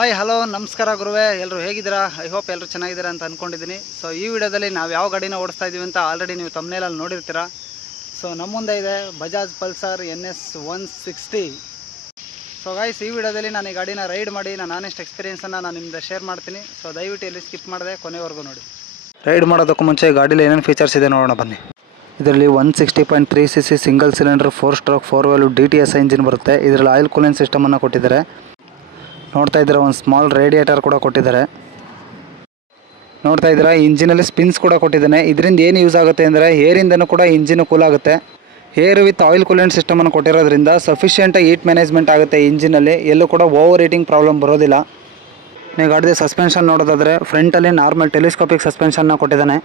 Hi hello ನಮಸ್ಕಾರ ಗುರುವೆ, ಎಲ್ಲರೂ ಹೇಗಿದ್ದೀರಾ? ಐ ಹೋಪ್ ಎಲ್ಲರೂ ಚೆನ್ನಾಗಿದ್ದೀರಾ ಅಂತ ಅಂದ್ಕೊಂಡಿದ್ದೀನಿ. ಸೊ ಈ ವಿಡಿಯೋದಲ್ಲಿ ನಾವು ಯಾವ ಗಾಡಿನ ಓಡಿಸ್ತಾ ಇದ್ದೀವಿ ಅಂತ ಆಲ್ರೆಡಿ ನೀವು ತಮ್ಮನೇಲಲ್ಲಿ ನೋಡಿರ್ತೀರಾ. ಸೊ ನಮ್ಮ ಮುಂದೆ ಇದೆ Bajaj Pulsar NS 160. So guys, ಈ ವಿಡಿಯೋದಲ್ಲಿ ನಾನು ಈ ಗಾಡಿನ ರೈಡ್ ಮಾಡಿ ನಾನು ಆನೆಸ್ಟ್ ಎಕ್ಸ್ಪೀರಿಯನ್ಸನ್ನು ನಾನು ನಿಮ್ದು ಶೇರ್ ಮಾಡ್ತೀನಿ. ಸೊ ದಯವಿಟ್ಟು ಎಲ್ಲಿ ಸ್ಕಿಪ್ ಮಾಡಿದೆ ಕೊನೆವರೆಗೂ ನೋಡಿ. ರೈಡ್ ಮಾಡೋದಕ್ಕೂ ಮುಂಚೆ ಗಾಡೀಲಿ ಏನೇನು ಫೀಚರ್ಸ್ ಇದೆ ನೋಡೋಣ ಬನ್ನಿ. ಇದರಲ್ಲಿ 160.3cc single cylinder four stroke four valve DTS engine ಬರುತ್ತೆ. ಇದರಲ್ಲಿ ಆಯಿಲ್ ಕೂಲಿಂಗ್ ಸಿಸ್ಟಮನ್ನು ಕೊಟ್ಟಿದ್ದಾರೆ. ನೋಡ್ತಾ ಇದ್ದೀರಾ, ಒಂದು ಸ್ಮಾಲ್ ರೇಡಿಯೇಟರ್ ಕೂಡ ಕೊಟ್ಟಿದ್ದಾರೆ. ನೋಡ್ತಾ ಇದ್ದೀರಾ, ಇಂಜಿನಲ್ಲಿ ಸ್ಪಿನ್ಸ್ ಕೂಡ ಕೊಟ್ಟಿದ್ದಾನೆ. ಇದರಿಂದ ಏನು ಯೂಸ್ ಆಗುತ್ತೆ ಅಂದರೆ ಏರಿಂದನೂ ಕೂಡ ಇಂಜಿನ್ ಕೂಲ್ ಆಗುತ್ತೆ. ಏರ್ ವಿತ್ ಆಯಿಲ್ ಕೂಲೆಂಟ್ ಸಿಸ್ಟಮನ್ನು ಕೊಟ್ಟಿರೋದ್ರಿಂದ ಸಫಿಷಿಯೆಂಟಾಗಿ ಹೀಟ್ ಮ್ಯಾನೇಜ್ಮೆಂಟ್ ಆಗುತ್ತೆ ಇಂಜಿನಲ್ಲಿ. ಎಲ್ಲೂ ಕೂಡ ಓವರ್ ಹೀಟಿಂಗ್ ಪ್ರಾಬ್ಲಮ್ ಬರೋದಿಲ್ಲ. ನೀವು ಗಾಡಿದ ಸಸ್ಪೆನ್ಷನ್ ನೋಡೋದಾದರೆ ಫ್ರಂಟಲ್ಲಿ ನಾರ್ಮಲ್ ಟೆಲಿಸ್ಕೋಪಿಕ್ ಸಸ್ಪೆನ್ಷನ್ನ ಕೊಟ್ಟಿದ್ದಾನೆ.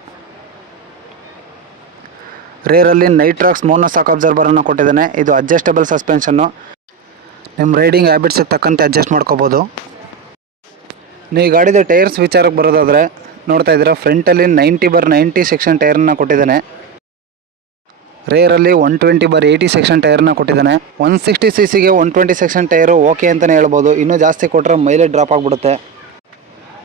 ರೇರಲ್ಲಿ ನೈಟ್ರಾಕ್ಸ್ ಮೋನೋಸಾಕ್ ಅಬ್ಸರ್ಬರನ್ನು ಕೊಟ್ಟಿದ್ದಾನೆ. ಇದು ಅಡ್ಜಸ್ಟಬಲ್ ಸಸ್ಪೆನ್ಷನ್ನು, ನಿಮ್ಮ ರೈಡಿಂಗ್ ಹ್ಯಾಬಿಟ್ಸಿಗೆ ತಕ್ಕಂತೆ ಅಡ್ಜಸ್ಟ್ ಮಾಡ್ಕೋಬೋದು. ನೀವು ಗಾಡಿದ ಟೈರ್ಸ್ ವಿಚಾರಕ್ಕೆ ಬರೋದಾದರೆ ನೋಡ್ತಾ ಇದ್ದೀರಾ, ಫ್ರಂಟಲ್ಲಿ 90/90 ಸೆಕ್ಷನ್ ಟೈರನ್ನು ಕೊಟ್ಟಿದ್ದಾನೆ. ರೇರಲ್ಲಿ 120/80 ಸೆಕ್ಷನ್ ಟೈರನ್ನ ಕೊಟ್ಟಿದ್ದಾನೆ. 160cc 120 ಸೆಕ್ಷನ್ ಟೈರು ಓಕೆ ಅಂತಲೇ ಹೇಳ್ಬೋದು. ಇನ್ನೂ ಜಾಸ್ತಿ ಕೊಟ್ಟರೆ ಮೈಲೇಜ್ ಡ್ರಾಪ್ ಆಗಿಬಿಡುತ್ತೆ.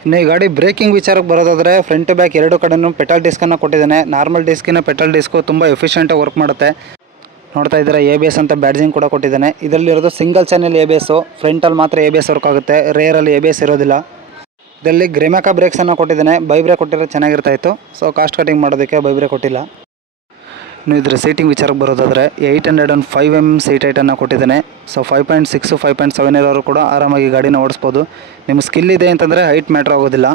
ಇನ್ನು ಈ ಗಾಡಿ ಬ್ರೇಕಿಂಗ್ ವಿಚಾರಕ್ಕೆ ಬರೋದಾದರೆ ಫ್ರಂಟ್ ಬ್ಯಾಕ್ ಎರಡು ಕಡೆಯೂ ಪೆಟ್ರೋಲ್ ಡಿಸ್ಕನ್ನು ಕೊಟ್ಟಿದ್ದಾನೆ. ನಾರ್ಮಲ್ ಡಿಸ್ಕಿನ ಪೆಟ್ರೋಲ್ ಡಿಸ್ಕು ತುಂಬ ಎಫಿಷಿಯೆಂಟಾಗಿ ವರ್ಕ್ ಮಾಡುತ್ತೆ. ನೋಡ್ತಾ ಇದ್ದೀರಾ, ABS ಅಂತ ಬ್ಯಾಡ್ಜಿಂಗ್ ಕೂಡ ಕೊಟ್ಟಿದ್ದಾನೆ. ಇದರಲ್ಲಿರೋದು ಸಿಂಗಲ್ ಚಾನೆಲ್ ABS. ಫ್ರಂಟಲ್ಲಿ ಮಾತ್ರ ABS ವರ್ಕ್ ಆಗುತ್ತೆ, ರೇರಲ್ಲಿ ABS ಇರೋದಿಲ್ಲ. ಇದರಲ್ಲಿ ಗ್ರೆಮೆಕಾ ಬ್ರೇಕ್ಸನ್ನು ಕೊಟ್ಟಿದ್ದಾನೆ. ಬೈಬ್ರೇಕ್ ಕೊಟ್ಟಿರೋ ಚೆನ್ನಾಗಿರ್ತಾಯಿತ್ತು. ಸೊ ಕಾಸ್ಟ್ ಕಟಿಂಗ್ ಮಾಡೋದಕ್ಕೆ ಬೈಬ್ರೇಕ್ ಕೊಟ್ಟಿಲ್ಲ. ಇನ್ನು ಇದರ ಸೀಟಿಂಗ್ ವಿಚಾರಕ್ಕೆ ಬರೋದಾದರೆ 805mm ಸೀಟ್ ಹೈಟನ್ನು ಕೊಟ್ಟಿದ್ದಾನೆ. ಸೊ 5.6 5.7 ಇರೋರು ಕೂಡ ಆರಾಮಾಗಿ ಗಾಡಿನ ಓಡಿಸ್ಬೋದು. ನಿಮ್ಮ ಸ್ಕಿಲ್ ಇದೆ ಅಂತಂದರೆ ಹೈಟ್ ಮ್ಯಾಟ್ರ್ ಆಗೋದಿಲ್ಲ.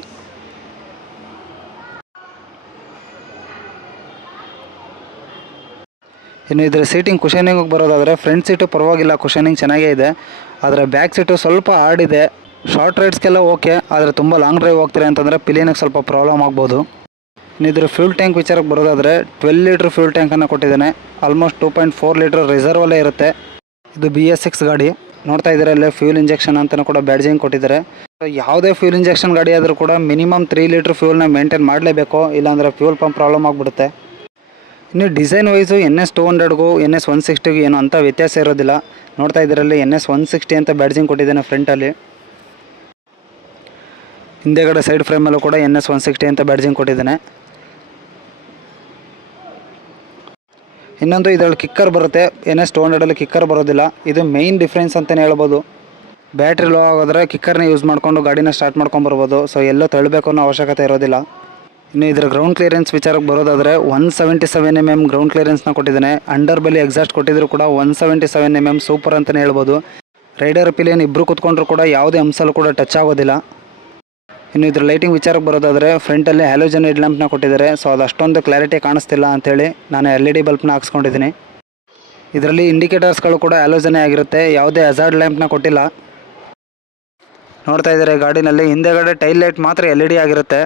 ಇನ್ನು ಇದರ ಸೀಟಿಂಗ್ ಕುಷನಿಂಗಿಗೆ ಬರೋದಾದರೆ ಫ್ರಂಟ್ ಸೀಟು ಪರವಾಗಿಲ್ಲ, ಕುಷನಿಂಗ್ ಚೆನ್ನಾಗೇ ಇದೆ. ಆದರೆ ಬ್ಯಾಕ್ ಸೀಟು ಸ್ವಲ್ಪ ಹಾರ್ಡ್ ಇದೆ. ಶಾರ್ಟ್ ರೈಡ್ಸ್ಗೆಲ್ಲ ಓಕೆ, ಆದರೆ ತುಂಬ ಲಾಂಗ್ ಡ್ರೈವ್ ಹೋಗ್ತೀರಾ ಅಂತಂದರೆ ಪಿಲಿಯನಿಗೆ ಸ್ವಲ್ಪ ಪ್ರಾಬ್ಲಮ್ ಆಗ್ಬೋದು. ಇನ್ನು ಇದರ ಫ್ಯೂಲ್ ಟ್ಯಾಂಕ್ ವಿಚಾರಕ್ಕೆ ಬರೋದಾದರೆ 12 ಲೀಟ್ರ್ ಫ್ಯೂಲ್ ಟ್ಯಾಂಕನ್ನು ಕೊಟ್ಟಿದ್ದಾನೆ. ಆಲ್ಮೋಸ್ಟ್ 2.4 ಲೀಟ್ರ್ ರಿಸರ್ವಲ್ಲೇ ಇರುತ್ತೆ. ಇದು BS6 ಗಾಡಿ. ನೋಡ್ತಾ ಇದ್ದೀರಾ, ಇಲ್ಲೇ ಫ್ಯೂಲ್ ಇಂಜೆಕ್ಷನ್ ಅಂತಲೂ ಕೂಡ ಬ್ಯಾಡ್ಜಿಂಗ್ ಕೊಟ್ಟಿದ್ದಾರೆ. ಯಾವುದೇ ಫ್ಯೂಲ್ ಇಂಜೆಕ್ಷನ್ ಗಾಡಿ ಆದರೂ ಕೂಡ ಮಿನಿಮಮ್ 3 ಲೀಟ್ರ್ ಫ್ಯೂಲ್ನ ಮೇಂಟೈನ್ ಮಾಡಲೇಬೇಕು, ಇಲ್ಲಾಂದರೆ ಫ್ಯೂಲ್ ಪಂಪ್ ಪ್ರಾಬ್ಲಮ್ ಆಗಿಬಿಡುತ್ತೆ. ಇನ್ನು ಡಿಸೈನ್ ವೈಸು NS 200ಗೂ NS 160ಗೂ ಏನು ಅಂಥ ವ್ಯತ್ಯಾಸ ಇರೋದಿಲ್ಲ. ನೋಡ್ತಾ ಇದ್ದೀರಲ್ಲಿ NS 160 ಅಂತ ಬ್ಯಾಡ್ಜಿಂಗ್ ಕೊಟ್ಟಿದ್ದಾನೆ ಫ್ರಂಟಲ್ಲಿ. ಹಿಂದೆಗಡೆ ಸೈಡ್ ಫ್ರೇಮಲ್ಲೂ ಕೂಡ NS 160 ಅಂತ ಬ್ಯಾಡ್ಜಿಂಗ್ ಕೊಟ್ಟಿದ್ದಾನೆ. ಇನ್ನೊಂದು ಇದರಲ್ಲಿ ಕಿಕ್ಕರ್ ಬರುತ್ತೆ. NS 200ಅಲ್ಲಿ ಕಿಕ್ಕರ್ ಬರೋದಿಲ್ಲ. ಇದು ಮೇಯ್ನ್ ಡಿಫ್ರೆನ್ಸ್ ಅಂತಲೇ ಹೇಳ್ಬೋದು. ಬ್ಯಾಟ್ರಿ ಲೋ ಆಗೋದ್ರೆ ಕಿಕ್ಕರ್ನ ಯೂಸ್ ಮಾಡಿಕೊಂಡು ಗಾಡಿನ ಸ್ಟಾರ್ಟ್ ಮಾಡ್ಕೊಂಬರ್ಬೋದು. ಸೊ ಎಲ್ಲೋ ತಳ್ಳಬೇಕು ಅನ್ನೋ ಅವಶ್ಯಕತೆ ಇರೋದಿಲ್ಲ. ಇನ್ನು ಇದರ ಗ್ರೌಂಡ್ ಕ್ಲಿಯರೆನ್ಸ್ ವಿಚಾರಕ್ಕೆ ಬರೋದಾದರೆ 177mm ಗ್ರೌಂಡ್ ಕ್ಲಿಯರೆನ್ಸ್ನ ಕೊಟ್ಟಿದ್ದಾನೆ. ಅಂಡರ್ ಬೆಲಿ ಎಕ್ಸಾಸ್ಟ್ ಕೊಟ್ಟಿದ್ರು ಕೂಡ 177mm ಸೂಪರ್ ಅಂತಲೇ ಹೇಳ್ಬೋದು. ರೈಡರ್ ಪಿಲಿಯನ್ ಇಬ್ಬರು ಕೂತ್ಕೊಂಡ್ರು ಕೂಡ ಯಾವುದೇ ಅಂಶಲ್ಲೂ ಕೂಡ ಟಚ್ ಆಗೋದಿಲ್ಲ. ಇನ್ನು ಇದ್ರ ಲೈಟಿಂಗ್ ವಿಚಾರಕ್ಕೆ ಬರೋದಾದರೆ ಫ್ರಂಟಲ್ಲಿ ಹ್ಯಾಲೋಜನ್ ಹೆಡ್ ಲ್ಯಾಂಪ್ನ ಕೊಟ್ಟಿದ್ದಾರೆ. ಸೊ ಅದು ಅಷ್ಟೊಂದು ಕ್ಲಾರಿಟಿ ಕಾಣಿಸ್ತಿಲ್ಲ ಅಂಥೇಳಿ ನಾನು LED ಬಲ್ಪ್ನ ಹಾಕ್ಸ್ಕೊಂಡಿದ್ದೀನಿ. ಇದರಲ್ಲಿ ಇಂಡಿಕೇಟರ್ಸ್ಗಳು ಕೂಡ ಹ್ಯಾಲೋಜನೇ ಆಗಿರುತ್ತೆ, ಯಾವುದೇ ಹಜಾರ್ಡ್ ಲ್ಯಾಂಪ್ನ ಕೊಟ್ಟಿಲ್ಲ. ನೋಡ್ತಾ ಇದ್ದಾರೆ, ಗಾಡಿನಲ್ಲಿ ಹಿಂದೆಗಡೆ ಟೈಲ್ ಲೈಟ್ ಮಾತ್ರ LED ಆಗಿರುತ್ತೆ.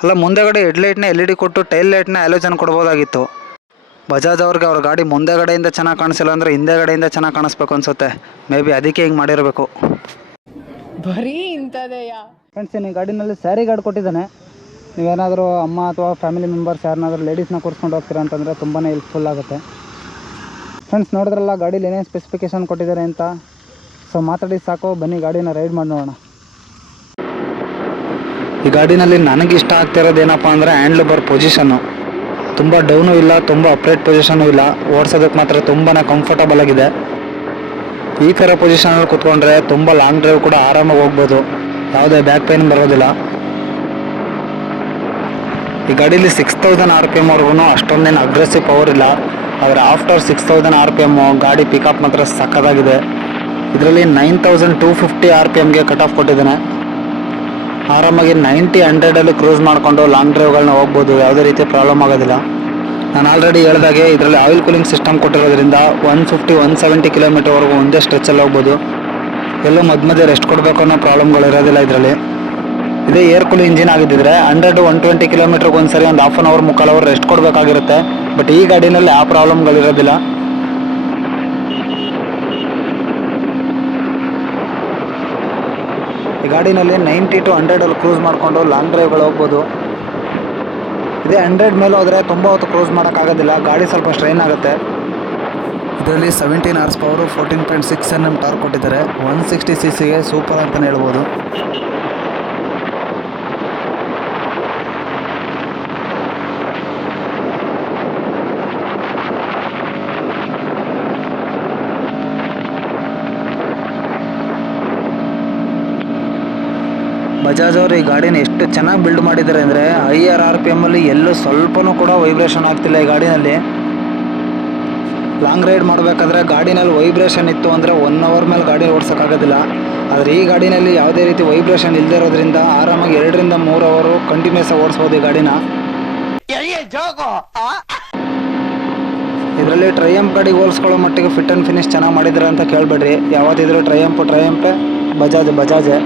ಅಲ್ಲ, ಮುಂದೆಗಡೆ ಹೆಡ್ಲೈಟ್ನ LED ಕೊಟ್ಟು ಟೈಲ್ ಲೈಟ್ನ ಹ್ಯಾಲೋಜನ್ ಕೊಡ್ಬೋದಾಗಿತ್ತು. ಬಜಾಜ್ ಅವ್ರಿಗೆ ಅವ್ರ ಗಾಡಿ ಮುಂದೆಗಡೆಯಿಂದ ಚೆನ್ನಾಗಿ ಕಾಣಿಸಿಲ್ಲ ಅಂದರೆ ಹಿಂದೆಗಡೆಯಿಂದ ಚೆನ್ನಾಗಿ ಕಾಣಿಸ್ಬೇಕು ಅನಿಸುತ್ತೆ. ಮೇ ಬಿ ಅದಕ್ಕೆ ಹಿಂಗೆ ಮಾಡಿರಬೇಕು. ಬರೀ ಇಂಥದೆಯಾ ಫ್ರೆಂಡ್ಸ್, ಈ ಗಾಡಿನಲ್ಲಿ ಸ್ಯಾರಿ ಗಾರ್ಡ್ ಕೊಟ್ಟಿದ್ದಾನೆ. ನೀವೇನಾದರೂ ಅಮ್ಮ ಅಥವಾ ಫ್ಯಾಮಿಲಿ ಮೆಂಬರ್ಸ್ ಯಾರನ್ನಾದರೂ ಲೇಡೀಸ್ನ ಕೂರಿಸ್ಕೊಂಡು ಹೋಗ್ತೀರಾ ಅಂತಂದರೆ ತುಂಬಾ ಹೆಲ್ಪ್ಫುಲ್ ಆಗುತ್ತೆ. ಫ್ರೆಂಡ್ಸ್, ನೋಡಿದ್ರಲ್ಲ ಗಾಡೀಲಿ ಏನೇನು ಸ್ಪೆಸಿಫಿಕೇಷನ್ ಕೊಟ್ಟಿದ್ದಾರೆ ಅಂತ. ಸೊ ಮಾತಾಡಿ ಸಾಕು, ಬನ್ನಿ ಗಾಡಿನ ರೈಡ್ ಮಾಡಿ ನೋಡೋಣ. ಈ ಗಾಡಿನಲ್ಲಿ ನನಗೆ ಇಷ್ಟ ಆಗ್ತಿರೋದು ಏನಪ್ಪ ಅಂದರೆ ಹ್ಯಾಂಡ್ಲ್ ಬಾರ್ ಪೊಸಿಷನ್ನು. ತುಂಬ ಡೌನು ಇಲ್ಲ, ತುಂಬ ಅಪ್ರೈಟ್ ಪೊಸಿಷನ್ನು ಇಲ್ಲ. ಓಡಿಸೋದಕ್ಕೆ ಮಾತ್ರ ತುಂಬಾ ಕಂಫರ್ಟಬಲ್ ಆಗಿದೆ. ಈ ಥರ ಪೊಸಿಷನಲ್ಲಿ ಕೂತ್ಕೊಂಡ್ರೆ ತುಂಬ ಲಾಂಗ್ ಡ್ರೈವ್ ಕೂಡ ಆರಾಮಾಗಿ ಹೋಗ್ಬೋದು, ಯಾವುದೇ ಬ್ಯಾಕ್ ಪೇನ್ ಬರೋದಿಲ್ಲ. ಈ ಗಾಡೀಲಿ 6000 RPM ವರ್ಗೂ ಅಷ್ಟೊಂದೇನು ಅಗ್ರೆಸಿವ್ ಪವರ್ ಇಲ್ಲ. ಆದರೆ ಆಫ್ಟರ್ 6000 RPM ಗಾಡಿ ಪಿಕಪ್ ಮಾತ್ರ ಸಕ್ಕತ್ತಾಗಿದೆ. ಇದರಲ್ಲಿ 9250 RPMಗೆ ಕಟ್ ಆಫ್ ಕೊಟ್ಟಿದ್ದಾನೆ. ಆರಾಮಾಗಿ 90-100 ಕ್ರೂಸ್ ಮಾಡಿಕೊಂಡು ಲಾಂಗ್ ಡ್ರೈವ್ಗಳನ್ನ ಹೋಗ್ಬೋದು, ಯಾವುದೇ ರೀತಿ ಪ್ರಾಬ್ಲಮ್ ಆಗೋದಿಲ್ಲ. ನಾನು ಆಲ್ರೆಡಿ ಹೇಳಿದಾಗೆ ಇದರಲ್ಲಿ ಆಯಿಲ್ ಕೂಲಿಂಗ್ ಸಿಸ್ಟಮ್ ಕೊಟ್ಟಿರೋದ್ರಿಂದ 150-170 ಕಿಲೋಮೀಟರ್ವರೆಗೂ ಒಂದೇ ಸ್ಟ್ರೆಚ್ಚಲ್ಲಿ ಹೋಗ್ಬೋದು. ಎಲ್ಲೂ ಮಧ್ಯೆ ರೆಸ್ಟ್ ಕೊಡಬೇಕು ಅನ್ನೋ ಪ್ರಾಬ್ಲಮ್ಗಳು ಇರೋದಿಲ್ಲ ಇದರಲ್ಲಿ. ಇದೇ ಏರ್ ಕೂಲಿಂಗ್ ಇಂಜಿನ್ ಆಗಿದ್ದರೆ 100-120 ಕಿಲೋಮೀಟರ್ಗೆ ಒಂದು ಸರಿ ಒಂದು half an hour 3/4 hour rest ಕೊಡಬೇಕಾಗಿರುತ್ತೆ. ಬಟ್ ಈ ಗಾಡಿನಲ್ಲಿ ಆ ಪ್ರಾಬ್ಲಮ್ಗಳಿರೋದಿಲ್ಲ. ಈ ಗಾಡಿನಲ್ಲಿ 90-100 ಕ್ರೂಸ್ ಮಾಡಿಕೊಂಡು ಲಾಂಗ್ ಡ್ರೈವ್ಗಳು ಹೋಗ್ಬೋದು. ಇದೇ 100 ಮೇಲೆ ಹೋದರೆ ತುಂಬ ಹೊತ್ತು ಕ್ರೂಸ್ ಮಾಡೋಕ್ಕಾಗೋದಿಲ್ಲ, ಗಾಡಿ ಸ್ವಲ್ಪ ಸ್ಟ್ರೈನ್ ಆಗುತ್ತೆ. ಇದರಲ್ಲಿ 17 ಹಾರ್ಸ್ ಪವರು 14.6 Nm ಟಾರ್ಕ್ ಕೊಟ್ಟಿದ್ದಾರೆ. 160 cc ಸೂಪರ್ ಅಂತಲೇ ಹೇಳ್ಬೋದು. ಬಜಾಜ್ ಅವರು ಈ ಗಾಡಿನ ಎಷ್ಟು ಚೆನ್ನಾಗಿ ಬಿಲ್ಡ್ ಮಾಡಿದ್ದಾರೆ ಅಂದರೆ ಹೈಯರ್ RPM ಅಲ್ಲಿ ಎಲ್ಲೂ ಸ್ವಲ್ಪನೂ ಕೂಡ ವೈಬ್ರೇಷನ್ ಆಗ್ತಿಲ್ಲ ಈ ಗಾಡಿನಲ್ಲಿ. ಲಾಂಗ್ ರೈಡ್ ಮಾಡಬೇಕಾದ್ರೆ ಗಾಡಿನಲ್ಲಿ ವೈಬ್ರೇಷನ್ ಇತ್ತು ಅಂದರೆ 1 hour ಮೇಲೆ ಗಾಡಿ ಓಡಿಸೋಕ್ಕಾಗೋದಿಲ್ಲ. ಆದರೆ ಈ ಗಾಡಿನಲ್ಲಿ ಯಾವುದೇ ರೀತಿ ವೈಬ್ರೇಷನ್ ಇಲ್ಲದೆ ಇರೋದ್ರಿಂದ ಆರಾಮಾಗಿ 2 ರಿಂದ 3 hour ಕಂಟಿನ್ಯೂಸ್ ಆಗಿ ಓಡಿಸ್ಬೋದು ಈ ಗಾಡಿನ. ಇದರಲ್ಲಿ ಟ್ರಯಂಪ್ ಗಾಡಿಗೆ ಹೋಲಿಸ್ಕೊಳ್ಳೋ ಮಟ್ಟಿಗೆ ಫಿಟ್ ಆ್ಯಂಡ್ ಫಿನಿಶ್ ಚೆನ್ನಾಗಿ ಮಾಡಿದ್ದಾರೆ ಅಂತ ಕೇಳಬೇಡ್ರಿ. ಯಾವತ್ತಿದ್ರೂ ಟ್ರಯಂಪೇ ಬಜಾಜೇ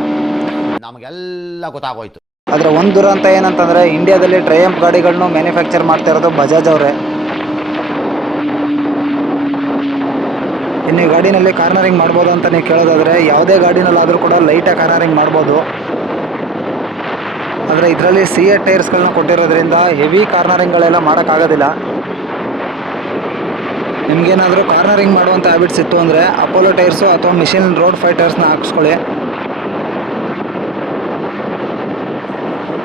ನಮಗೆಲ್ಲ ಗೊತ್ತಾಗೋಯ್ತು. ಆದರೆ ಒಂದು ದುರಂತ ಏನಂತಂದರೆ ಇಂಡಿಯಾದಲ್ಲಿ ಟ್ರಯಂಪ್ ಗಾಡಿಗಳನ್ನೂ ಮ್ಯಾನುಫ್ಯಾಕ್ಚರ್ ಮಾಡ್ತಾ ಇರೋದು ಬಜಾಜ್ ಅವರೇ. ಇನ್ನು ಈ ಗಾಡಿನಲ್ಲಿ ಕಾರ್ನರಿಂಗ್ ಮಾಡ್ಬೋದು ಅಂತ ನೀವು ಕೇಳೋದಾದರೆ ಯಾವುದೇ ಗಾಡಿನಲ್ಲಾದರೂ ಕೂಡ ಲೈಟಾಗಿ ಕಾರ್ನರಿಂಗ್ ಮಾಡ್ಬೋದು. ಆದರೆ ಇದರಲ್ಲಿ C8 ಟೈರ್ಸ್ಗಳನ್ನ ಕೊಟ್ಟಿರೋದ್ರಿಂದ ಹೆವಿ ಕಾರ್ನರಿಂಗ್ಗಳೆಲ್ಲ ಮಾಡೋಕ್ಕಾಗೋದಿಲ್ಲ. ನಿಮಗೇನಾದರೂ ಕಾರ್ನರಿಂಗ್ ಮಾಡುವಂಥ ಹ್ಯಾಬಿಟ್ಸ್ ಇತ್ತು ಅಂದರೆ ಅಪೋಲೋ ಟೈರ್ಸು ಅಥವಾ ಮಿಷಿನ್ ರೋಡ್ ಫೈಟರ್ಸ್ನ ಹಾಕಿಸ್ಕೊಳ್ಳಿ.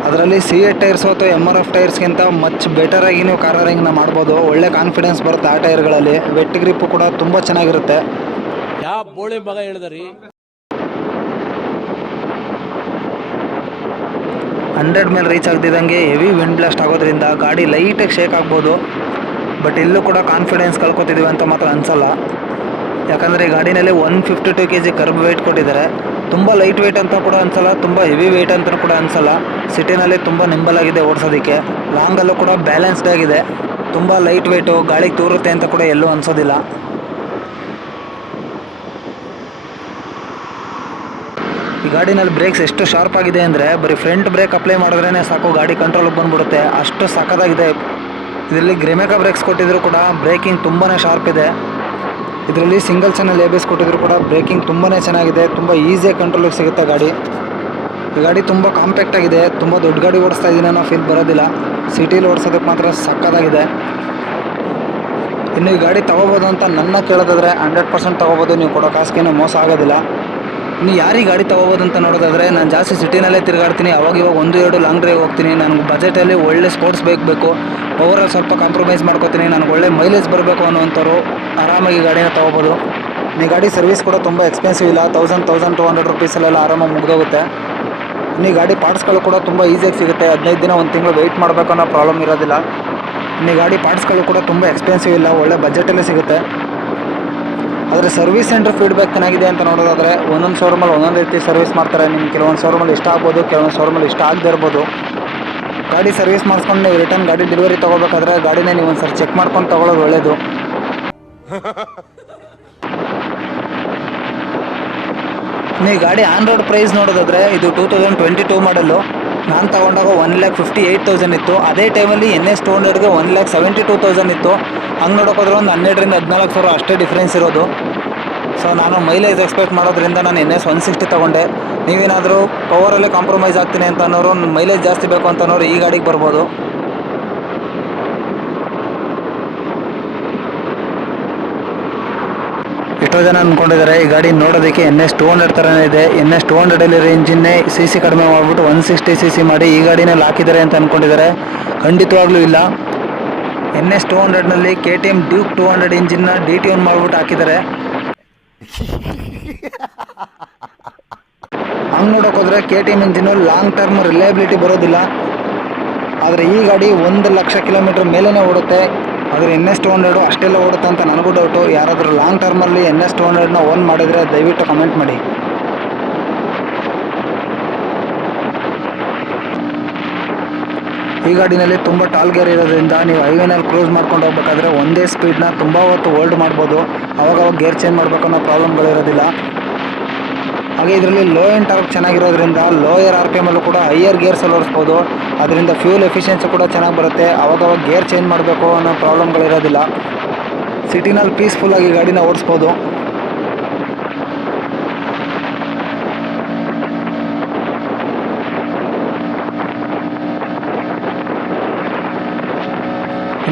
ಅದರಲ್ಲಿ C8 ಟೈರ್ಸು ಅಥವಾ MRF ಟೈರ್ಸ್ಗಿಂತ ಮಚ್ ಬೆಟರಾಗಿ ನೀವು ಕಾರ್ನರಿಂಗ್ನ ಮಾಡ್ಬೋದು. ಒಳ್ಳೆ ಕಾನ್ಫಿಡೆನ್ಸ್ ಬರುತ್ತೆ ಆ ಟೈರ್ಗಳಲ್ಲಿ. ವೆಟ್ ಗ್ರಿಪ್ಪು ಕೂಡ ತುಂಬ ಚೆನ್ನಾಗಿರುತ್ತೆ. ಯಾವ ಬೋಳಿ ಮಗ ಹೇಳಿದ್ರಿ? 100 ಮೇಲೆ ರೀಚ್ ಆಗ್ತಿದ್ದಂಗೆ ಹೆವಿ ವಿಂಡ್ ಬ್ಲಾಸ್ಟ್ ಆಗೋದ್ರಿಂದ ಗಾಡಿ ಲೈಟಾಗಿ ಶೇಕ್ ಆಗ್ಬೋದು. ಬಟ್ ಇಲ್ಲೂ ಕೂಡ ಕಾನ್ಫಿಡೆನ್ಸ್ ಕಳ್ಕೊತಿದ್ದೀವಿ ಅಂತ ಮಾತ್ರ ಅನಿಸಲ್ಲ. ಯಾಕಂದರೆ ಈ ಗಾಡಿನಲ್ಲಿ 152 kg ಕರ್ಬ್ ವೆಯ್ಟ್ ಕೊಟ್ಟಿದ್ದಾರೆ. ತುಂಬ ಲೈಟ್ ವೆಯ್ಟ್ ಅಂತ ಕೂಡ ಅನಿಸಲ್ಲ, ತುಂಬ ಹೆವಿ ವೆಯ್ಟ್ ಅಂತ ಕೂಡ ಅನಿಸಲ್ಲ. ಸಿಟಿನಲ್ಲಿ ತುಂಬ ನಿಂಬಲ್ ಆಗಿದೆ ಓಡಿಸೋದಕ್ಕೆ. ಲಾಂಗಲ್ಲೂ ಕೂಡ ಬ್ಯಾಲೆನ್ಸ್ಡ್ ಆಗಿದೆ. ತುಂಬ ಲೈಟ್ ವೆಯ್ಟು, ಗಾಳಿಗೆ ತೂರುತ್ತೆ ಅಂತ ಕೂಡ ಎಲ್ಲೂ ಅನಿಸೋದಿಲ್ಲ. ಈ ಗಾಡಿನಲ್ಲಿ ಬ್ರೇಕ್ಸ್ ಎಷ್ಟು ಶಾರ್ಪ್ ಆಗಿದೆ ಅಂದರೆ ಬರೀ ಫ್ರಂಟ್ ಬ್ರೇಕ್ ಅಪ್ಲೈ ಮಾಡಿದ್ರೇ ಸಾಕು ಗಾಡಿ ಕಂಟ್ರೋಲಿಗೆ ಬಂದ್ಬಿಡುತ್ತೆ. ಅಷ್ಟು ಸಖತ್ತಾಗಿದೆ. ಇದರಲ್ಲಿ ಗ್ರೆಮೆಕಾ ಬ್ರೇಕ್ಸ್ ಕೊಟ್ಟಿದ್ರು ಕೂಡ ಬ್ರೇಕಿಂಗ್ ತುಂಬಾ ಶಾರ್ಪ್ ಇದೆ. ಇದರಲ್ಲಿ ಸಿಂಗಲ್ ಚಾನಲ್ ABS ಕೊಟ್ಟಿದ್ರು ಕೂಡ ಬ್ರೇಕಿಂಗ್ ತುಂಬಾ ಚೆನ್ನಾಗಿದೆ. ತುಂಬ ಈಸಿಯಾಗಿ ಕಂಟ್ರೋಲಿಗೆ ಸಿಗುತ್ತೆ ಗಾಡಿ. ಈ ಗಾಡಿ ತುಂಬ ಕಾಂಪ್ಯಾಕ್ಟ್ ಆಗಿದೆ. ತುಂಬ ದೊಡ್ಡ ಗಾಡಿ ಓಡಿಸ್ತಾ ಇದ್ದೀನಿ ಅನ್ನೋ ಫೀಲ್ ಬರೋದಿಲ್ಲ. ಸಿಟಿಲಿ ಓಡಿಸೋದಕ್ಕೆ ಮಾತ್ರ ಸಕ್ಕತ್ತಾಗಿದೆ. ಇನ್ನು ಈ ಗಾಡಿ ತೊಗೋಬೋದು ಅಂತ ನನ್ನ ಕೇಳೋದಾದರೆ 100% ತೊಗೋಬೋದು. ನೀವು ಕೊಡೋ ಕಾಸಿಗೇನು ಮೋಸ ಆಗೋದಿಲ್ಲ. ಇನ್ನು ಯಾರು ಈ ಗಾಡಿ ತೊಗೋಬೋದು ಅಂತ ನೋಡೋದಾದರೆ, ನಾನು ಜಾಸ್ತಿ ಸಿಟಿನಲ್ಲೇ ತಿರುಗಾಡ್ತೀನಿ. ಅವಾಗ 1-2 ಲಾಂಗ್ ಡ್ರೈವ್ ಹೋಗ್ತೀನಿ. ನನಗೆ ಬಜೆಟಲ್ಲಿ ಒಳ್ಳೆ ಸ್ಪೋರ್ಟ್ಸ್ ಬೈಕ್ ಬೇಕು, ಪವರಲ್ಲಿ ಸ್ವಲ್ಪ ಕಾಂಪ್ರಮೈಸ್ ಮಾಡ್ಕೋತೀನಿ, ನನಗೆ ಒಳ್ಳೆ ಮೈಲೇಜ್ ಬರಬೇಕು ಅನ್ನೋವಂಥವ್ರು ಆರಾಮಾಗಿ ಗಾಡಿನ ತೊಗೋಬೋದು. ಈ ಗಾಡಿ ಸರ್ವಿಸ್ ಕೂಡ ತುಂಬ ಎಕ್ಸ್ಪೆನ್ಸಿವ್ ಇಲ್ಲ. 1200 ರುಪೀಸಲ್ಲೆಲ್ಲ ಆರಾಮಾಗಿ ಮುಗಿದೋಗುತ್ತೆ. ಇನ್ನು ಈ ಗಾಡಿ ಪಾರ್ಟ್ಸ್ಗಳು ಕೂಡ ತುಂಬ ಈಸಿಯಾಗಿ ಸಿಗುತ್ತೆ. 15 ದಿನ 1 ತಿಂಗಳು ವೆಯ್ಟ್ ಮಾಡಬೇಕು ಅನ್ನೋ ಪ್ರಾಬ್ಲಮ್ ಇರೋದಿಲ್ಲ. ಇನ್ನು ಈ ಗಾಡಿ ಪಾರ್ಟ್ಸ್ಗಳು ಕೂಡ ತುಂಬ ಎಕ್ಸ್ಪೆನ್ಸಿವ್ ಇಲ್ಲ, ಒಳ್ಳೆ ಬಜೆಟಲ್ಲೇ ಸಿಗುತ್ತೆ. ಆದರೆ ಸರ್ವಿಸ್ ಸೆಂಟ್ರ್ ಫೀಡ್ಬ್ಯಾಕ್ ಚೆನ್ನಾಗಿದೆ ಅಂತ ನೋಡೋದಾದರೆ ಒಂದೊಂದು ಶೋರೂಮಲ್ಲಿ ಒಂದೊಂದು ರೀತಿ ಸರ್ವಿಸ್ ಮಾಡ್ತಾರೆ. ನಿಮ್ಗೆ ಕೆಲವೊಂದು ಶೋರೂಮಲ್ಲಿ ಇಷ್ಟ ಆಗ್ಬೋದು, ಕೆಲವೊಂದು ಶೋರೂಮಲ್ಲಿ ಇಷ್ಟ ಆಗದೆ ಇರ್ಬೋದು. ಗಾಡಿ ಸರ್ವಿಸ್ ಮಾಡಿಸ್ಕೊಂಡು ನೀವು ರಿಟರ್ನ್ ಗಾಡಿ ಡೆಲಿವರಿ ತೊಗೋಬೇಕಾದ್ರೆ ಗಾಡಿನ ನೀವು ಒಂದು ಸರಿ ಚೆಕ್ ಮಾಡ್ಕೊಂಡು ತೊಗೊಳ್ಳೋದು ಒಳ್ಳೆಯದು. ನೀವು ಗಾಡಿ ಆನ್ ರೋಡ್ ಪ್ರೈಸ್ ನೋಡೋದಾದರೆ ಇದು 2022 ಮಾಡಲು. ನಾನು ತೊಗೊಂಡಾಗ 1,58,000 ಇತ್ತು. ಅದೇ ಟೈಮಲ್ಲಿ NS 200ಗೆ 1,72,000 ಇತ್ತು. ಹಂಗೆ ನೋಡೋಕೋದ್ರೆ ಒಂದು 12 ರಿಂದ 14 ಸಾವಿರ ಅಷ್ಟೇ ಡಿಫ್ರೆನ್ಸ್ ಇರೋದು. ಸೊ ನಾನು ಮೈಲೇಜ್ ಎಕ್ಸ್ಪೆಕ್ಟ್ ಮಾಡೋದ್ರಿಂದ ನಾನು NS 160 ತೊಗೊಂಡೆ. ನೀವೇನಾದರೂ ಪವರಲ್ಲೇ ಕಾಂಪ್ರಮೈಸ್ ಆಗ್ತೀನಿ ಅಂತ ಅನ್ನೋರು, ಮೈಲೇಜ್ ಜಾಸ್ತಿ ಬೇಕು ಅಂತ ಅನ್ನೋರು ಈ ಗಾಡಿಗೆ ಬರ್ಬೋದು. ಎಷ್ಟೋ ಜನ ಅಂದ್ಕೊಂಡಿದ್ದಾರೆ ಈ ಗಾಡಿ ನೋಡೋದಕ್ಕೆ NS 200 ಥರನೇ ಇದೆ. NS 200 ಇಂಜಿನ್ನೇ CC ಕಡಿಮೆ ಮಾಡಿಬಿಟ್ಟು 160 cc ಮಾಡಿ ಈ ಗಾಡಿನಲ್ಲಿ ಹಾಕಿದ್ದಾರೆ ಅಂತ ಅಂದ್ಕೊಂಡಿದ್ದಾರೆ. ಖಂಡಿತವಾಗ್ಲೂ ಇಲ್ಲ. NS 200ನಲ್ಲಿ KTM ಡ್ಯೂಕ್ 200 ಇಂಜಿನ್ನ DTune ಮಾಡಿಬಿಟ್ಟು ಹಾಕಿದ್ದಾರೆ. ಹಂಗೆ ನೋಡೋಕೋದ್ರೆ KTM engine long term reliability ಬರೋದಿಲ್ಲ. ಆದರೆ ಈ ಗಾಡಿ 1,00,000 ಕಿಲೋಮೀಟ್ರ್ ಮೇಲೇ ಓಡುತ್ತೆ. ಆದರೆ NS 200 ಅಷ್ಟೆಲ್ಲ ಓಡುತ್ತೆ ಅಂತ ನನಗೂ ಡೌಟು. ಯಾರಾದರೂ ಲಾಂಗ್ ಟರ್ಮಲ್ಲಿ NS 200ನ ಓನ್ ಮಾಡಿದರೆ ದಯವಿಟ್ಟು ಕಮೆಂಟ್ ಮಾಡಿ. ಈ ಗಾಡಿನಲ್ಲಿ ತುಂಬ ಟಾಲ್ ಗೇರ್ ಇರೋದ್ರಿಂದ ನೀವು ಹೈವೇನಲ್ಲಿ ಕ್ರೂಸ್ ಮಾಡ್ಕೊಂಡು ಹೋಗ್ಬೇಕಾದ್ರೆ ಒಂದೇ ಸ್ಪೀಡ್ನ ತುಂಬ ಹೊತ್ತು ಹೋಲ್ಡ್ ಮಾಡ್ಬೋದು. ಅವಾಗ ಗೇರ್ ಚೇಂಜ್ ಮಾಡಬೇಕು ಅನ್ನೋ ಪ್ರಾಬ್ಲಮ್ಗಳಿರೋದಿಲ್ಲ. ಹಾಗೆ ಇದರಲ್ಲಿ ಲೋ ಎಂಡ್ ಟಾರ್ಕ್ ಚೆನ್ನಾಗಿರೋದ್ರಿಂದ ಲೋಯರ್ RPM ಅಲ್ಲೂ ಕೂಡ ಹೈಯರ್ ಗೇರ್ಸಲ್ಲಿ ಓಡಿಸ್ಬೋದು. ಅದರಿಂದ ಫ್ಯೂಲ್ ಎಫಿಷಿಯನ್ಸಿ ಕೂಡ ಚೆನ್ನಾಗಿ ಬರುತ್ತೆ. ಅವಾಗ ಗೇರ್ ಚೇಂಜ್ ಮಾಡಬೇಕು ಅನ್ನೋ ಪ್ರಾಬ್ಲಮ್ಗಳಿರೋದಿಲ್ಲ. ಸಿಟಿನಲ್ಲಿ ಪೀಸ್ಫುಲ್ಲಾಗಿ ಗಾಡಿನ ಓಡಿಸ್ಬೋದು.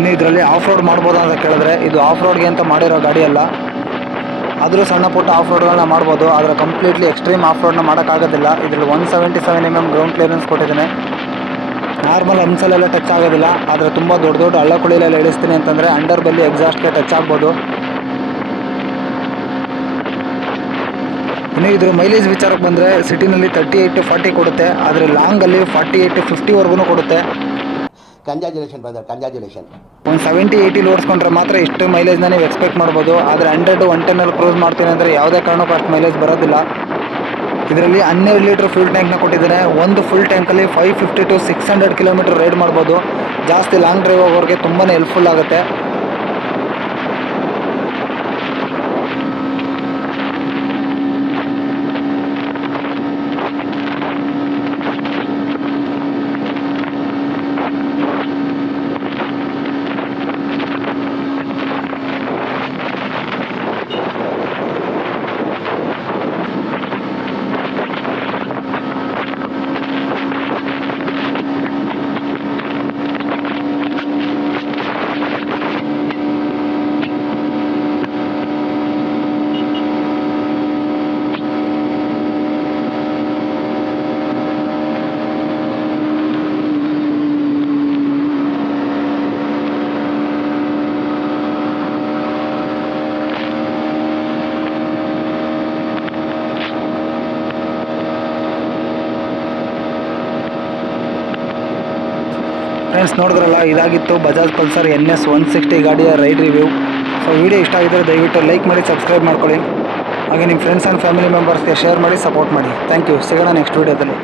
ಇನ್ನು ಇದರಲ್ಲಿ ಆಫ್ ರೋಡ್ ಮಾಡ್ಬೋದಾ ಅಂತ ಕೇಳಿದ್ರೆ ಇದು ಆಫ್ ರೋಡ್ಗೆ ಅಂತ ಮಾಡಿರೋ ಗಾಡಿ ಅಲ್ಲ. ಆದರೂ ಸಣ್ಣ ಪುಟ್ಟ ಆಫ್ ರೋಡ್ಗಳನ್ನ ಮಾಡ್ಬೋದು, ಆದರೆ ಕಂಪ್ಲೀಟ್ಲಿ ಎಕ್ಸ್ಟ್ರೀಮ್ ಆಫ್ ರೋಡ್ನ ಮಾಡೋಕ್ಕಾಗೋದಿಲ್ಲ. ಇದರಲ್ಲಿ 177 mm ಗ್ರೌಂಡ್ ಕ್ಲಿಯರೆನ್ಸ್ ಕೊಟ್ಟಿದ್ದೇನೆ. ನಾರ್ಮಲ್ ಹಂಸಲೆಲ್ಲ ಟಚ್ ಆಗೋದಿಲ್ಲ, ಆದರೆ ತುಂಬ ದೊಡ್ಡ ದೊಡ್ಡ ಹಳ್ಳ ಕುಳಿಲೆಲ್ಲ ಇಳಿಸ್ತೀನಿ ಅಂತಂದರೆ ಅಂಡರ್ ಬೆಲ್ಲಿ ಎಕ್ಸಾಸ್ಟ್ಗೆ ಟಚ್ ಆಗ್ಬೋದು. ಇನ್ನು ಇದ್ರ ಮೈಲೇಜ್ ವಿಚಾರಕ್ಕೆ ಬಂದರೆ ಸಿಟಿನಲ್ಲಿ 38 to 40 ಕೊಡುತ್ತೆ, ಆದರೆ ಲಾಂಗಲ್ಲಿ 48 to 50ವರೆಗೂ ಕೊಡುತ್ತೆ. Congratulation brother, congratulation. ಒಂದು 70-80 ಓಡಿಸ್ಕೊಂಡ್ರೆ ಮಾತ್ರ ಇಷ್ಟು ಮೈಲೇಜ್ನ ನೀವು ಎಕ್ಸ್ಪೆಕ್ಟ್ ಮಾಡ್ಬೋದು. ಆದರೆ 100-110 ಕ್ರೂಸ್ ಮಾಡ್ತೀನಿ ಅಂದರೆ ಯಾವುದೇ ಕಾರಣಕ್ಕೂ ಅಷ್ಟು ಮೈಲೇಜ್ ಬರೋದಿಲ್ಲ. ಇದರಲ್ಲಿ 12 ಲೀಟ್ರ್ ಫ್ಯೂಲ್ ಟ್ಯಾಂಕ್ನ ಕೊಟ್ಟಿದ್ದೇನೆ. ಒಂದು ಫುಲ್ ಟ್ಯಾಂಕಲ್ಲಿ 550 to 600 ಕಿಲೋಮೀಟರ್ ರೈಡ್ ಮಾಡ್ಬೋದು. ಜಾಸ್ತಿ ಲಾಂಗ್ ಡ್ರೈವ್ ಹೋಗೋರಿಗೆ ತುಂಬಾ ಹೆಲ್ಪ್ಫುಲ್ ಆಗುತ್ತೆ. ಫ್ರೆಂಡ್ಸ್ ನೋಡಿದ್ರಲ್ಲ, ಇದಾಗಿತ್ತು ಬಜಾಜ್ ಪಲ್ಸರ್ NS 160 ಗಾಡಿಯ ರೈಡ್ ರಿವ್ಯೂ. ಸೊ ವಿಡಿಯೋ ಇಷ್ಟ ಆಗಿದ್ದರೆ ದಯವಿಟ್ಟು ಲೈಕ್ ಮಾಡಿ, ಸಬ್ಸ್ಕ್ರೈಬ್ ಮಾಡ್ಕೊಳ್ಳಿ. ಹಾಗೆ ನಿಮ್ಮ ಫ್ರೆಂಡ್ಸ್ ಆ್ಯಂಡ್ ಫ್ಯಾಮಿಲಿ ಮೆಂಬರ್ಸ್ಗೆ ಶೇರ್ ಮಾಡಿ, ಸಪೋರ್ಟ್ ಮಾಡಿ. Thank you. ಸಿಗೋಣ ನೆಕ್ಸ್ಟ್ ವೀಡಿಯೋದಲ್ಲಿ.